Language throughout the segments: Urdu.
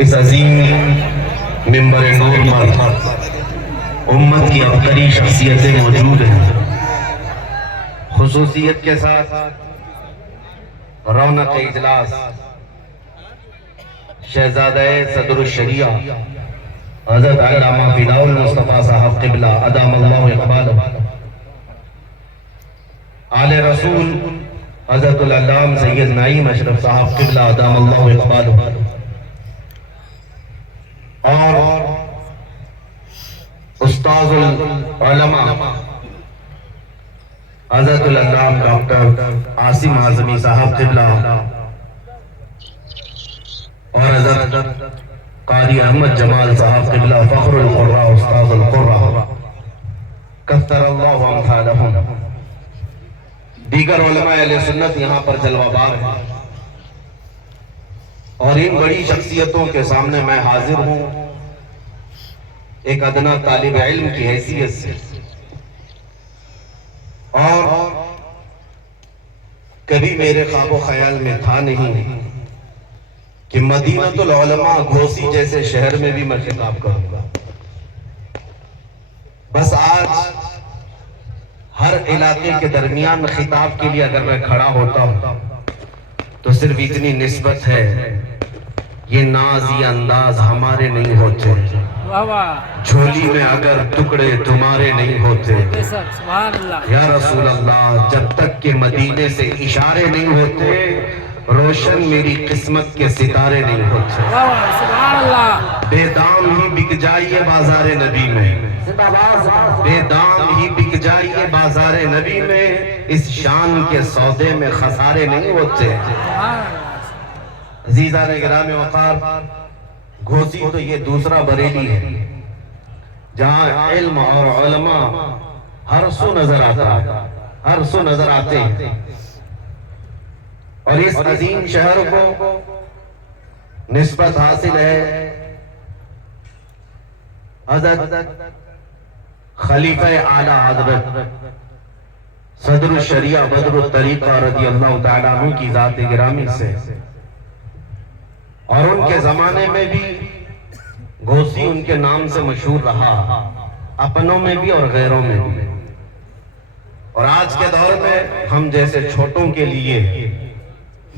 اس عظیم منبر نور پر امت کی ابتری شخصیتیں موجود ہیں. خصوصیت کے ساتھ رونق اجلاس شہزادہ صدر الشریعہ حضرت علامہ فداء المصطفیٰ صاحب قبلہ ادام اللہ اقبالہ، آل رسول حضرت العلامہ سید نعیم اشرف صاحب قبلہ ادام اللہ اقبالہ، اور استاذ العلماء حضرت العلامہ ڈاکٹر عاصم اعظمی صاحب قبلہ اور حضرت قاری احمد جمال صاحب قبلہ فخر القراء استاذ القراء کثر اللہ امثالہم. دیگر علماء اہل سنت یہاں پر جلوہ بار ہیں، اور ان بڑی شخصیتوں کے سامنے میں حاضر ہوں ایک ادنا طالب علم کی حیثیت سے، اور کبھی میرے خواب و خیال میں تھا نہیں کہ مدینۃ العلماء گھوسی جیسے شہر میں بھی میں خطاب کروں گا. بس آج ہر علاقے کے درمیان خطاب کے لیے اگر میں کھڑا ہوتا ہوں تو صرف اتنی نسبت ہے، یہ ناز یہ انداز ہمارے نہیں ہوتے، جھولی میں اگر ٹکڑے تمہارے نہیں ہوتے. یا رسول اللہ، جب تک کہ مدینے سے اشارے نہیں ہوتے روشن میری قسمت کے ستارے نہیں ہوتے. بے دام ہی بک جائیے بازار نبی میں، بے دام ہی بک جائیے بازار نبی میں، اس شان کے سودے میں خسارے نہیں ہوتے. عزیزان گرام وقار، گھوسی تو یہ دوسرا بریلی ہے جہاں علم اور علماء ہر سو نظر آتے ہیں. اور اس عظیم شہر کو نسبت حاصل ہے حضرت خلیفہ اعلیٰ حضرت صدر الشریعہ بدر الطریقہ رضی اللہ تعالیٰ عنہ کی ذات گرامی سے. اور ان کے زمانے میں بھی گھوسی ان کے نام سے مشہور رہا، اپنوں میں بھی اور غیروں میں بھی. اور آج کے دور میں ہم جیسے چھوٹوں کے لیے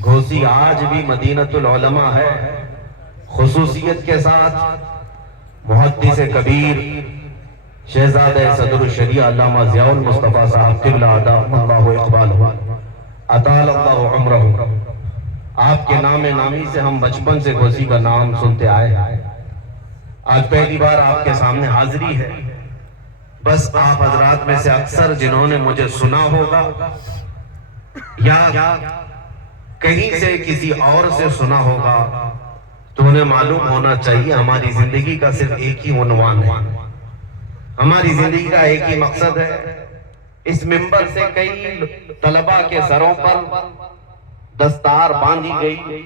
گھوسی آج بھی مدینۃ العلماء ہے. خصوصیت کے ساتھ محدث کبیر شہزادہ صدر الشریعہ علامہ ضیاء المصطفیٰ صاحب قبلہ ادام اللہ اقبالہ اطال اللہ عمرہ، آپ کے نام نامی سے ہم بچپن سے گھوسی کا نام سنتے آئے ہیں. آج پہلی بار آپ کے سامنے حاضری ہے. بس آپ حضرات میں سے اکثر جنہوں نے مجھے سنا ہوگا یا کہیں سے کسی اور سے سنا ہوگا تو انہیں معلوم ہونا چاہیے ہماری زندگی کا صرف ایک ہی عنوان ہے، ہماری زندگی کا ایک ہی مقصد ہے. اس منبر سے کئی طلباء کے سروں پر دستار باندھی گئی،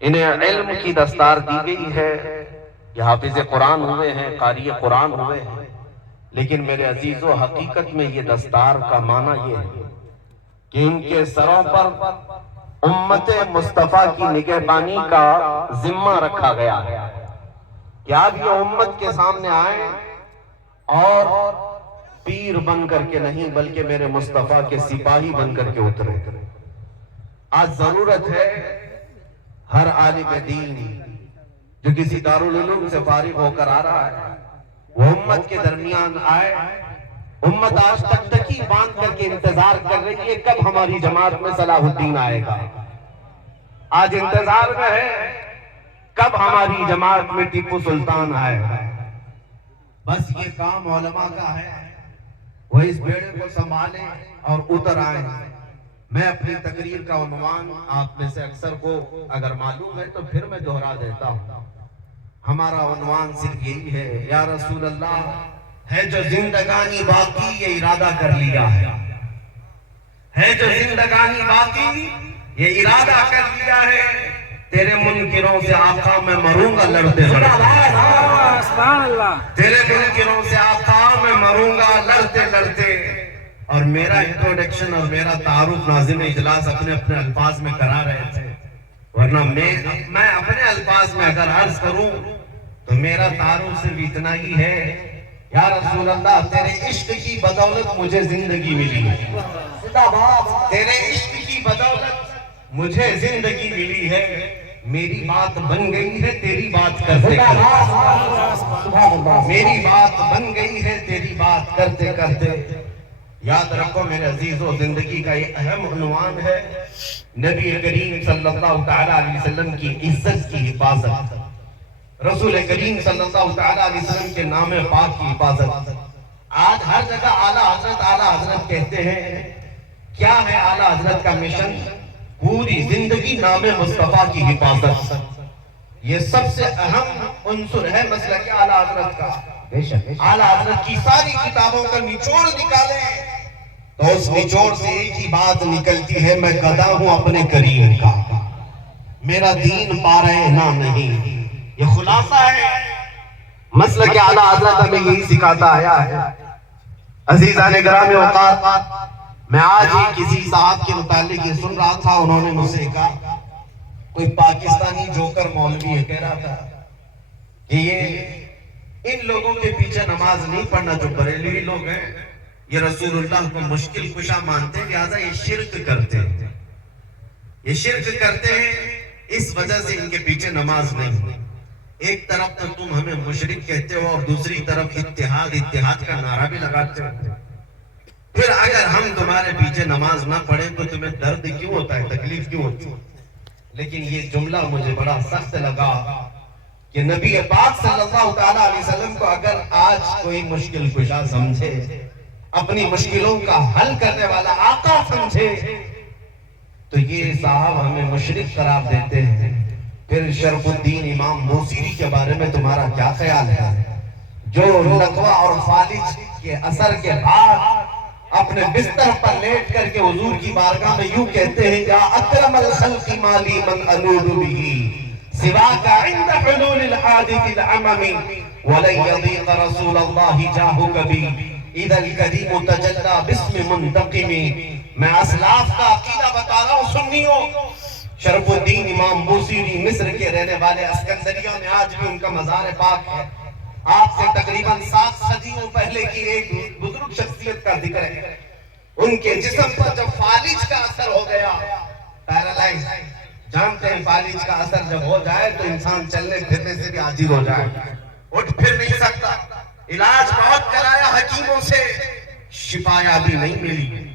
انہیں علم کی دستار دی گئی ہے. یہ حافظ قرآن ہوئے ہیں، قاری قرآن ہوئے ہیں، لیکن میرے عزیزو حقیقت میں یہ دستار کا معنی یہ ہے کہ ان کے سروں پر امت مصطفیٰ کی نگہبانی کا ذمہ رکھا گیا ہے کہ آپ یہ امت کے سامنے آئیں اور پیر بن کر کے نہیں بلکہ میرے مصطفیٰ کے سپاہی بن کر کے اترے. آج ضرورت ہے ہر عالم دین جو کسی دارالعلوم سے فارغ ہو کر آ رہا ہے وہ امت کے درمیان آئے. امت آج تک تکی باندھ کر کے انتظار کر رہی ہے کب ہماری جماعت میں صلاح الدین آئے گا. آج انتظار میں ہے کب ہماری جماعت میں ٹیپو سلطان آئے گا. بس یہ کام علماء کا ہے، وہ اس بیڑے کو سنبھالیں اور اتر آئیں. میں اپنی تقریر کا عنوان آپ میں سے اکثر کو اگر معلوم ہے تو پھر میں دہرا دیتا ہوں. ہمارا عنوان صرف یہی ہے، یا رسول اللہ ہے جو زندگانی باقی یہ ارادہ کر لیا ہے جو زندگانی باقی یہ ارادہ کر لیا ہے، تیرے منکروں سے آقا میں مروں گا لڑتے تیرے منکروں سے آقا میں مروں گا لڑتے لڑتے. اور میرا انٹروڈکشن اور میرا تعارف ناظم اجلاس اپنے اپنے الفاظ میں کرا رہے تھے. ورنہ میں اپنے الفاظ میں اگر عرض کروں تو میرا تعارف صرف اتنا ہی ہے، یا رسول اللہ تیرے عشق کی بدولت مجھے زندگی ملی ہے، تیرے عشق کی بدولت مجھے زندگی ملی ہے، میری بات بن گئی ہے تیری بات کرتے کرتے، میری بات بن گئی ہے تیری بات کرتے کرتے۔ یاد رکھو میرے عزیزو، زندگی کا یہ اہم عنوان ہے نبی کریم صلی اللہ تعالیٰ علیہ وسلم کی عزت کی حفاظت، رسول کریم صلی اللہ تعالیٰ علیہ وسلم کے نام پاک کی حفاظت۔ آج ہر جگہ اعلیٰ حضرت کہتے ہیں، کیا ہے اعلیٰ حضرت کا مشن؟ پوری زندگی نام مصطفیٰ کی حفاظت۔ یہ سب سے اہم عنصر ہے مسلک اعلیٰ حضرت کا۔ اعلیٰ حضرت کی ساری کتابوں کا نچوڑ نکالیں تو اس نچوڑ سے ایک ہی بات نکلتی ہے، میں گدا ہوں اپنے کریم کا، میرا دین پارہنا نہیں۔ یہ خلاصہ ہے مسلک اعلیٰ حضرت ہمیں یہی سکھاتا آیا ہے۔ عزیزان گرامی اوقات، میں آج ہی کسی صاحب کے متعلق یہ سن رہا تھا، انہوں نے مجھ سے کہا، کوئی پاکستانی جوکر مولوی ہے، کہہ رہا تھا کہ یہ ان لوگوں کے پیچھے نماز نہیں پڑھنا جو بریلوی لوگ ہیں، یہ رسول اللہ کو مشکل کشا مانتے ہیں، لہذا یہ شرک کرتے ہیں، یہ شرک کرتے ہیں، اس وجہ سے ان کے پیچھے نماز نہیں۔ ایک طرف تو تم ہمیں مشرک کہتے ہو اور دوسری طرف اتحاد کا نعرہ بھی لگاتے ہو، پھر اگر ہم تمہارے پیچھے نماز نہ پڑھیں تو تمہیں درد کیوں ہوتا ہے، تکلیف کیوں ہوتی ہے؟ لیکن یہ جملہ مجھے بڑا سخت لگا کہ نبی پاک صلی اللہ تعالیٰ علیہ وسلم کو اگر آج کوئی مشکل کشا سمجھے، اپنی مشکلوں کا حل کرنے والا آقا سمجھے، تو یہ صاحب ہمیں مشرک قرار دیتے ہیں۔ پھر شرف الدین امام موسیری کے بارے میں تمہارا کیا خیال ہے، جو لقوہ اور فالج کے اثر کے بعد اپنے بستر پر لیٹ کر کے حضور کی بارگاہ میں یوں کہتے ہیں، یا اکرم الخلق مالی من الود به سواک عند حلول الحادث العمم ولن يضيق رسول الله جاهك بي اذا الكريم تجلى باسم منتقم۔ میں اسلاف کا عقیدہ بتا رہا ہوں سنیوں، شرف الدین امام موسیری مصر کے رہنے والے، اسکندریہ میں آج بھی ان کا مزار پاک ہے۔ آپ سے تقریباً 7 صدیوں پہلے کی ایک بزرگ شخصیت کا ذکر ہے۔ ان کے جسم پر جب فالج کا اثر ہو گیا، پیرالائز، جانتے ہیں فالج کا اثر جب ہو جائے تو انسان چلنے پھرنے سے بھی عاجز ہو جائے، اٹھ پھر نہیں سکتا، علاج بہت کرایا حکیموں سے، شفا یابی نہیں ملی۔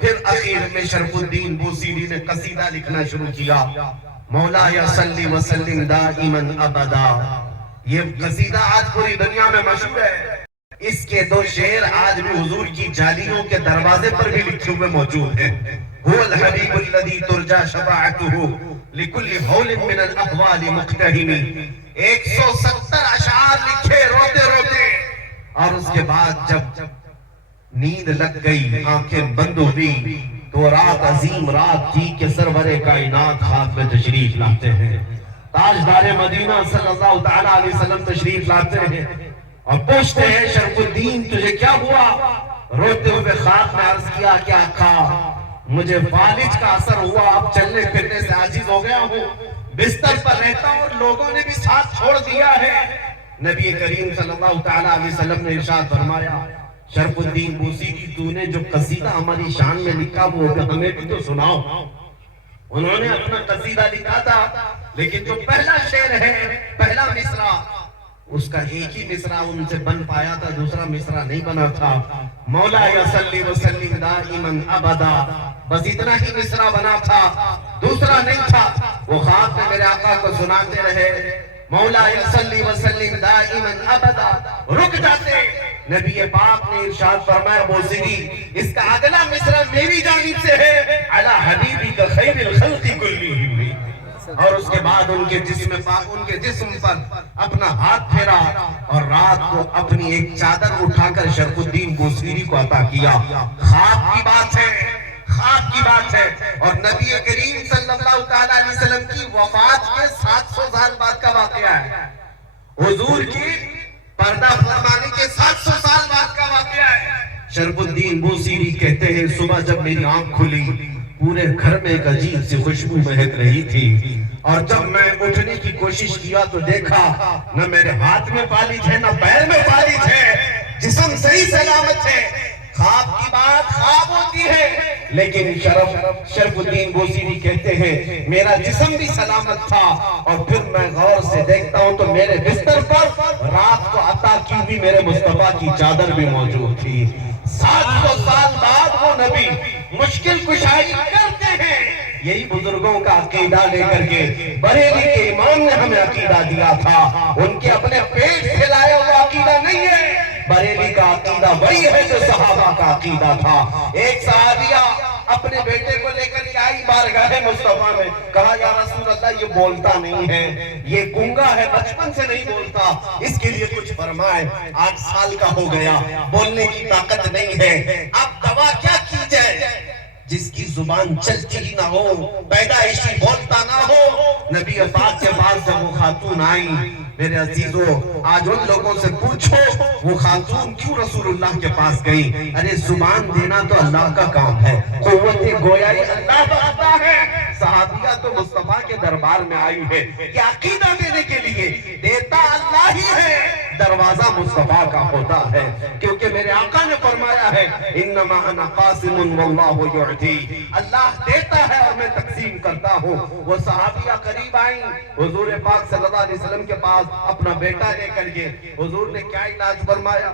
پھر اخیر میں شرف الدین بوسیری نے قصیدہ لکھنا شروع کیا، مولا یا صلی وسلم دائما ابدا۔ یہ قصیدہ آج پوری دنیا میں مشہور ہے، اس کے 2 شعر آج بھی حضور کی جالیوں کے دروازے پر بھی لکھے ہوئے موجود ہیں۔ هو الحبیب الذی ترجا شفاعته لکل حول من الاحوال مقتحم۔ 170 اشعار لکھے روتے روتے، اور اس کے بعد جب نیند لگ گئی، آنکھیں بند ہوئی، تو رات عظیم رات تھی کہ سرور کائنات خاک میں تشریف لاتے ہیں، تاجدار مدینہ صلی اللہ تعالیٰ علیہ وسلم تشریف لاتے ہیں اور پوچھتے ہیں، شرف الدین تجھے کیا ہوا؟ روتے ہوئے خاک میں عرض کیا کہ آقا مجھے فالج کا اثر ہوا، اب چلنے پھرنے سے عاجز ہو گیا ہوں، بستر پر رہتا ہوں اور لوگوں نے بھی ساتھ چھوڑ دیا ہے۔ نبی کریم صلی اللہ تعالیٰ علیہ وسلم نے ارشاد فرمایا، شرف الدین بوسیری تو نے جو قصیدہ ہماری شان میں لکھا وہ ہمیں بھی تو سناؤ۔ انہوں نے اپنا قصیدہ لکھا تھا، لیکن جو پہلا شعر ہے، پہلا مصرع، اس کا ایک ہی مصرع ان سے بن پایا تھا، دوسرا مصرع نہیں بنا تھا۔ مولا یا صلی وسلم دائما ابدا، بس اتنا ہی مصرع بنا تھا، دوسرا نہیں تھا۔ وہ خواب میں میرے آقا کو سناتے رہے، مولا یا صلی وسلم دائما ابدا، رک جاتے، نبی پاک نے ارشاد فرمایا، موسیری اس کا اگلا مصرع میری جانب سے ہے، علی حبیبک خیر الخلق کلہم۔ اور اس کے بعد ان کے جسم پر اپنا ہاتھ پھیرا اور رات کو اپنی ایک چادر اٹھا کر شرف الدین بوسیری کو عطا کیا۔ خواب کی بات ہے، خواب کی بات ہے، اور نبی کریم صلی اللہ تعالیٰ علیہ وسلم کی وفات کے 700 سال بعد کا واقعہ ہے، حضور کی پردہ فرمانے کے 700 سال بعد کا واقعہ ہے۔ شرف الدین بوسیری کہتے ہیں، صبح جب میری آنکھ کھلی، پورے گھر میں ایک عجیب سی خوشبو مہک رہی تھی، اور جب میں اٹھنے کی کوشش کیا تو دیکھا نہ میرے ہاتھ میں فالج ہے نہ پیر میں فالج ہے، جسم صحیح سلامت ہے۔ خواب کی بات خواب ہوتی ہے، لیکن شرف الدین بوصیری کہتے ہیں میرا جسم بھی سلامت تھا، اور پھر میں غور سے دیکھتا ہوں تو میرے بستر پر رات کو عطا کی بھی میرے مصطفیٰ کی چادر بھی موجود تھی۔ 700 سال بعد وہ نبی مشکل کشائی کرتے ہیں۔ یہی بزرگوں کا عقیدہ لے کر کے بریلی کے امام نے ہمیں عقیدہ دیا تھا، ان کے اپنے پیٹ سے لایا ہوا عقیدہ نہیں ہے۔ بریلی کا عقیدہ وہی ہے جو صحابہ کا عقیدہ تھا۔ ایک صحابیہ اپنے بیٹے کو لے کر کے آئی بارگاہ مصطفیٰ میں، کہا یا رسول اللہ یہ بولتا نہیں ہے، یہ گونگا ہے، بچپن سے نہیں بولتا، اس کے لیے کچھ فرمائے۔ 8 سال کا ہو گیا، بولنے کی طاقت نہیں ہے، اب دوا کیا کی جائے؟ جس کی زبان چلتی ہی نہ ہو، پیدائشی بولتا نہ ہو۔ نبی پاک کے پاس جب وہ خاتون آئی، میرے عزیزو آج ان لوگوں سے پوچھو وہ خاتون کیوں رسول اللہ کے پاس گئی؟ ارے زبان دینا تو اللہ کا کام ہے، قوت گویائی اللہ بخشتا ہے۔ صحابیہ تو مصطفیٰ کے دربار میں آئی ہے یہ عقیدہ دینے کے لیے، دیتا اللہ ہی ہے، دروازہ مصطفیٰ کا ہوتا ہے، کیونکہ میرے آقا نے فرمایا ہے انما انا قاسم واللہ یعطی، اللہ دیتا ہے اور میں تقسیم کرتا ہوں۔ وہ صحابیہ قریب آئیں، حضور پاک صلی اللہ علیہ وسلم کے پاس اپنا بیٹا لے کر کے، حضور نے کیا علاج فرمایا؟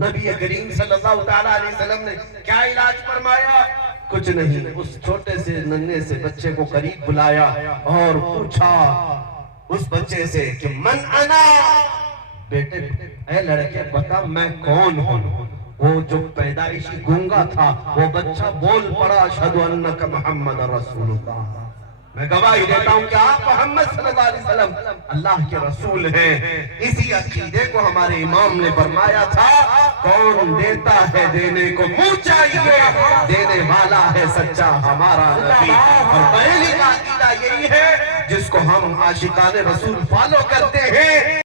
نبی کریم صلی اللہ علیہ وسلم نے کیا علاج فرمایا؟ کچھ نہیں، اس چھوٹے سے ننھے سے بچے کو قریب بلایا اور پوچھا اس بچے سے کہ من انا، بیٹے اے لڑکے بتا میں کون ہوں؟ وہ جو پیدائشی گونگا تھا وہ بچہ بول پڑا اشہد انک محمد رسول اللہ، میں گواہی دیتا ہوں کہ آپ محمد صلی اللہ علیہ وسلم اللہ کے رسول ہیں۔ اسی عقیدے کو ہمارے امام نے فرمایا تھا کون دیتا ہے دینے کو منہ چاہیے، دینے والا ہے سچا ہمارا نبی۔ اور بریلی کا عقیدہ یہی ہے جس کو ہم عاشقان رسول فالو کرتے ہیں۔